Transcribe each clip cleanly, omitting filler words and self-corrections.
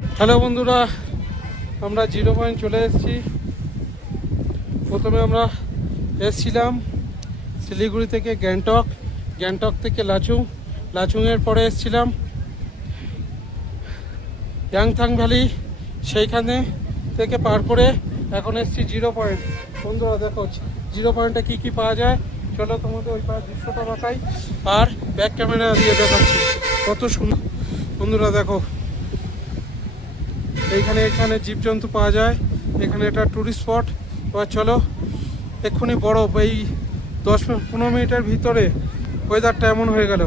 Hello বন্ধুরা, আমরা zero point চলে এসেছি। প্রথমে আমরা এসেছিলাম শিলিগুড়ি থেকে গ্যাংটক, গ্যাংটক থেকে লাচুং, লাচুংয়ের পরে এসেছিলাম ইয়াংথাং ভ্যালি, সেইখানে থেকে পার করে এখন এসেছি জিরো পয়েন্ট। বন্ধুরা দেখো জিরো পয়েন্টে কী কী পাওয়া যায়, চলো তোমাদের ওই পাড়ার দৃশ্যটা দেখাই আর ব্যাক ক্যামেরা দিয়ে দেখাচ্ছি কত সুন্দর। বন্ধুরা দেখো এখানে জীবজন্তু পাওয়া যায়, এখানে এটা টুরিস্ট স্পট। এবার চলো, এক্ষুনি বরফ, এই 10-15 মিনিটের ভিতরে ওয়েদারটা এমন হয়ে গেল।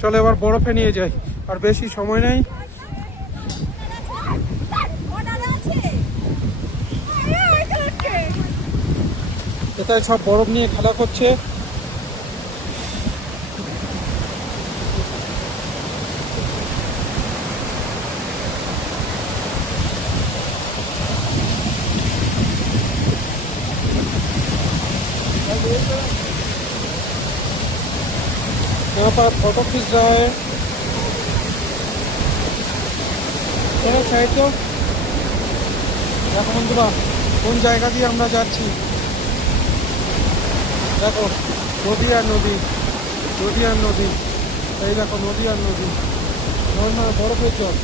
চলো এবার বরফে নিয়ে যাই, আর বেশি সময় নেই। এটাই সব বরফ নিয়ে খেলা করছে। यहाँ पर फोटो खींच रहा है। चलो साइड को देखो बंधुरा কোন জায়গা দিয়ে আমরা যাচ্ছি। দেখো নদী আর নদী, নদী আর নদী, এই দেখো নদী আর নদী, না বরফের জল।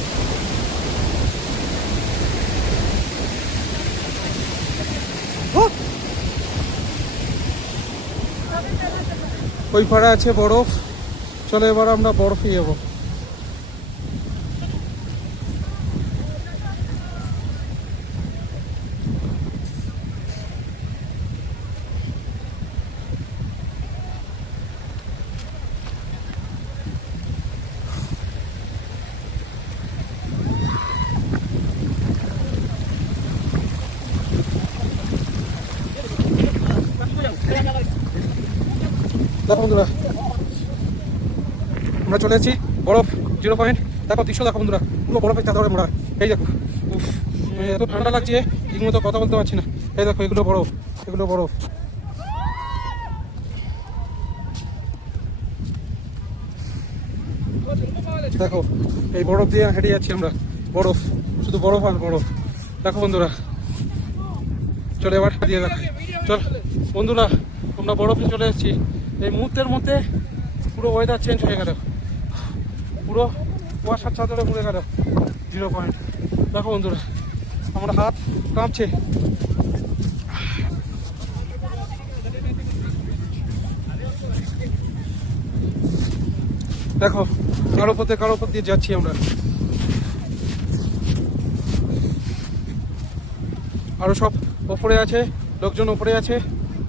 ওই পাড়ে আছে বরফ। চলো এবার আমরা বরফে যাবো। দেখো বন্ধুরা আমরা চলে এসেছি বরফ জিরো পয়েন্ট। দেখো দৃশ্য দেখো বন্ধুরা, পুরো বরফের চাদরে মোড়া। এই দেখো এত ঠান্ডা লাগছে ঠিক মতো কথা বলতে পারছি না। এই দেখো এগুলো বরফ, এগুলো বরফ। দেখো এই বরফ দিয়ে হেঁটে যাচ্ছি আমরা, বরফ, শুধু বরফ আর বরফ। দেখো বন্ধুরা চলে এবার দিয়ে দেখো। চল বন্ধুরা আমরা বরফে চলে এসেছি। এই মুহূর্তের মধ্যে পুরো ওয়েদার চেঞ্জ হয়ে গেল, পুরো কুয়াশার চাদরে মুড়ে গেল জিরো পয়েন্ট। দেখো বন্ধুরা আমার হাত কাঁপছে। দেখো কারো পথে দিয়ে যাচ্ছি আমরা। আরো সব ওপরে আছে, লোকজন ওপরে আছে।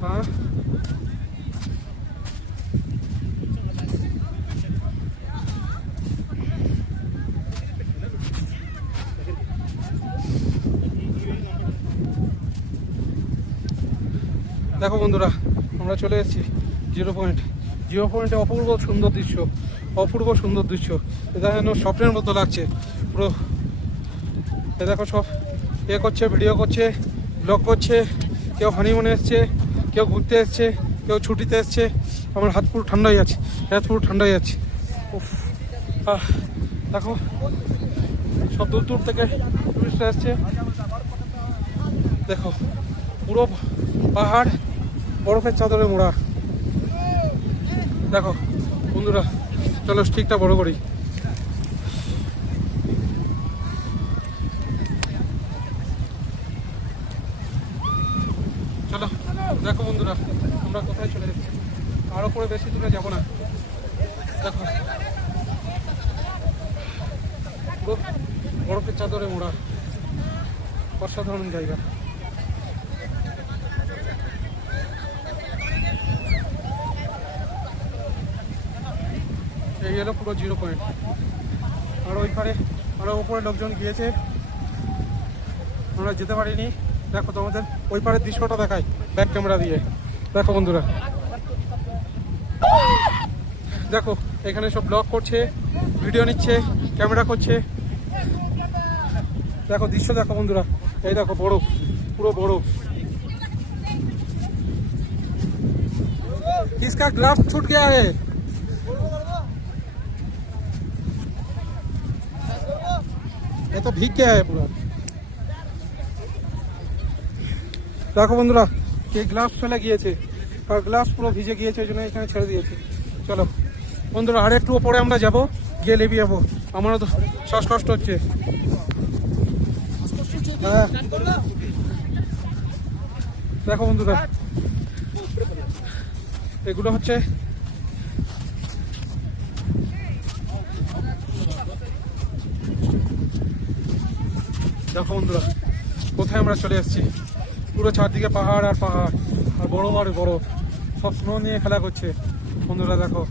হ্যাঁ দেখো বন্ধুরা আমরা চলে এসেছি জিরো পয়েন্ট। জিরো পয়েন্টে অপূর্ব সুন্দর দৃশ্য, অপূর্ব সুন্দর দৃশ্য। এটা যেন স্বপ্নের মতো লাগছে পুরো। এ দেখো সব করছে, ভিডিও করছে, ব্লগ করছে, কেউ হানিমুনে এসছে, কেউ ঘুরতে এসছে, কেউ ছুটিতে এসছে। আমার হাত পুরো ঠান্ডা হয়ে যাচ্ছে, হাত পুরো ঠান্ডা হয়ে যাচ্ছে। উফ দেখো সব দূর দূর থেকে টুরিস্টরা এসছে। দেখো পুরো পাহাড় বরফের চাদরে মোড়া। দেখো বন্ধুরা চলো স্টিকটা বড় করি। চলো দেখো বন্ধুরা আমরা কোথায় চলে যাচ্ছি, আরো পরে বেশি দূরে যাবো না। দেখো পুরো বরফের চাদরে মোড়া, অসাধারণ জায়গা। এই হলো পুরো জিরো পয়েন্ট। আর ওই পারে আরো উপরে লোকজন গিয়েছে, আমরা যেতে পারিনি। দেখো তোমাদের ওই পারের দৃশ্যটা দেখাই ব্যাক ক্যামেরা দিয়ে। দেখো বন্ধুরা দেখো এখানে সব ব্লগ করছে, ভিডিও নিচ্ছে, ক্যামেরা করছে। দেখো দৃশ্য দেখো বন্ধুরা, এই দেখো বরফ, পুরো বরফ। किसका ग्लव्स छूट गया है? এত ভিড় হয় পুরো। দেখো বন্ধুরা, এই গ্লাভস ফেলে গিয়েছে আর গ্লাভস পুরো ভিজে গিয়েছে, ওই জন্য এখানে ছেড়ে দিয়েছে। চলো বন্ধুরা, আর একটু ওপরে আমরা যাব, গিয়ে লেবি যাবো। আমারও তো শ্বাসকষ্ট হচ্ছে। হ্যাঁ দেখো বন্ধুরা, এগুলো হচ্ছে দেখো বন্ধুরা কোথায় আমরা চলে এসেছি। পুরো চারদিকে পাহাড় আর পাহাড় আর বড় আর বড়, সব স্নো নিয়ে খেলা করছে বন্ধুরা। দেখো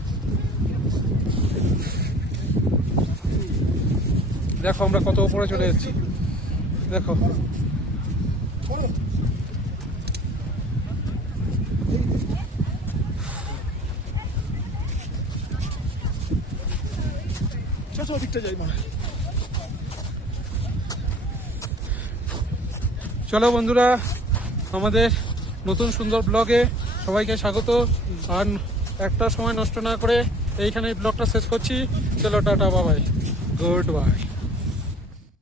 দেখো আমরা কত উপরে চলে এসেছি। দেখো চলো বন্ধুরা, আমাদের নতুন সুন্দর ব্লগে সবাইকে স্বাগত। আর একটা সময় নষ্ট না করে এইখানে ব্লগটা শেষ করছি। চলো টাটা, বাবাই, গুড বাই।